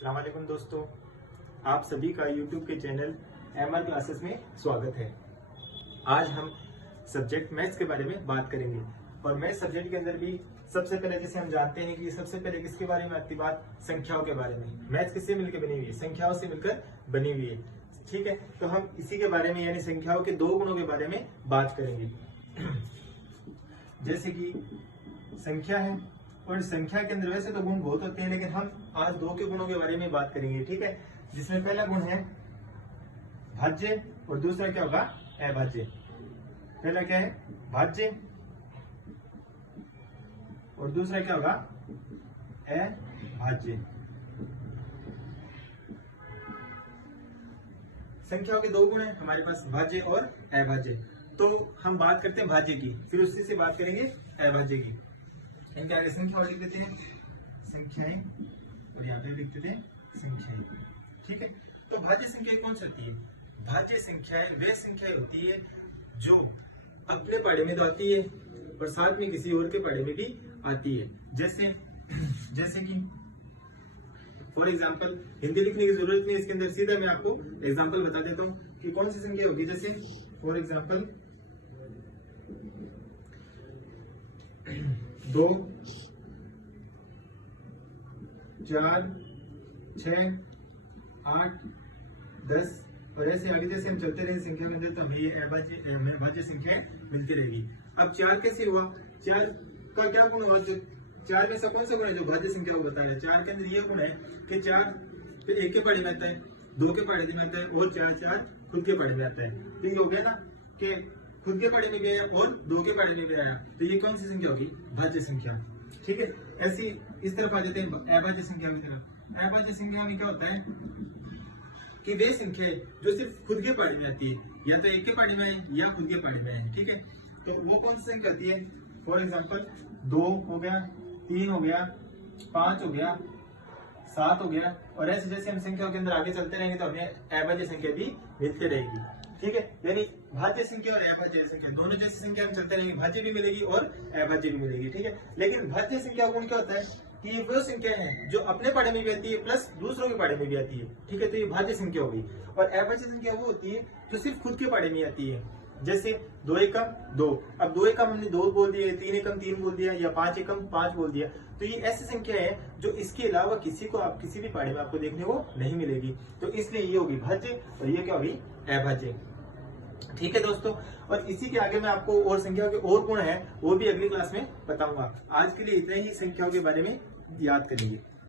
अस्सलाम वालेकुम दोस्तों, आप सभी का YouTube के चैनल MR क्लासेस में स्वागत है। आज हम सब्जेक्ट मैथ्स के बारे में बात करेंगे और मैथ्स सब्जेक्ट के अंदर भी सबसे पहले जैसे हम जानते हैं कि सबसे पहले किसके बारे में आती बात, संख्याओं के बारे में। मैथ्स किससे मिलकर बनी हुई है? संख्याओं से मिलकर बनी हुई है। ठीक है, तो हम इसी के बारे में यानी संख्याओं के दो गुणों के बारे में बात करेंगे। जैसे कि संख्या है और संख्या के अंदर वैसे तो गुण बहुत होते हैं, लेकिन हम आज दो के गुणों के बारे में बात करेंगे। ठीक है, जिसमें पहला गुण है भाज्य और दूसरा क्या होगा? अभाज्य। पहला क्या है? भाज्य और दूसरा क्या होगा? अभाज्य। संख्याओं के दो गुण हैं हमारे पास, भाज्य और अभाज्य। तो हम बात करते हैं भाज्य की, फिर उसी से बात करेंगे अभाज्य की। इनके आगे संख्या और लिख देते हैं संख्याएं और यहाँ पे लिख देते हैं संख्याएं। ठीक है, तो भाज्य संख्या कौन सी होती है? भाज्य संख्याएं वे संख्याएं होती है जो अपने पढ़े में तो आती है और साथ में किसी और के पढ़े में भी आती है। जैसे कि फॉर एग्जाम्पल, हिंदी लिखने की जरूरत नहीं, इसके अंदर सीधा मैं आपको एग्जाम्पल बता देता हूँ कि कौन सी संख्या होगी। जैसे फॉर एग्जाम्पल 2, 4, 6, 8, 10 और ऐसे आगे जैसे हम चलते रहे संख्या में तो हमें ये अभाज्य संख्या मिलती रहेगी। अब 4 कैसे हुआ? 4 का क्या गुण हुआ? जो 4 में से कौन सा गुण है जो भाज्य संख्या को बता रहा है? 4 के अंदर ये गुण है कि 4 फिर एक के पढ़े में आता है, 2 के पढ़े में आता है और 4 खुद के पढ़े में आता है। तो ये हो गया ना कि खुद के पढ़े में भी आया और 2 के पढ़े में भी आया, तो ये कौन सी संख्या होगी? भाज्य संख्या। ठीक है, ऐसी इस तरफ आ जाते हैं अभाज्य संख्या की तरफ। अभाज्य संख्या में क्या होता है कि वे संख्या जो सिर्फ खुद के पढ़े में आती है, या तो एक के पढ़े में है या खुद के पढ़े में है। ठीक है, तो वो कौन सी संख्या आती है? फॉर एग्जाम्पल 2 हो गया, 3 हो गया, 5 हो गया, 7 हो गया और ऐसे जैसे हम संख्याओं के अंदर आगे चलते रहेंगे तो हमें अभाज्य संख्या भी मिलती रहेगी। ठीक है, यानी भाज्य संख्या और अभाज्य संख्या दोनों जैसी संख्या हम चलते रहेंगे, भाज्य भी मिलेगी और अभाज्य भी मिलेगी। ठीक है, लेकिन भाज्य संख्या गुण क्या होता है कि ये वो संख्या है जो अपने पढ़े में भी आती है प्लस दूसरों के पढ़े में भी आती है। ठीक है, तो ये भाज्य संख्या होगी। और अभाज्य संख्या वो होती है जो सिर्फ खुद के पढ़े में आती है। जैसे 2 एकम 2, अब 2 एकम हमने 2 बोल दिया, 3 एकम 3 बोल दिया, या 5 एकम 5 बोल दिया। तो ये ऐसी संख्या है जो इसके अलावा किसी को आप किसी भी पढ़े में आपको देखने को नहीं मिलेगी, तो इसलिए ये होगी भाज्य और ये क्या होगी? अभाज्य। ठीक है दोस्तों, और इसी के आगे मैं आपको और संख्याओं के और गुण है वो भी अगली क्लास में बताऊंगा। आज के लिए इतना ही संख्याओं के बारे में याद करेंगे।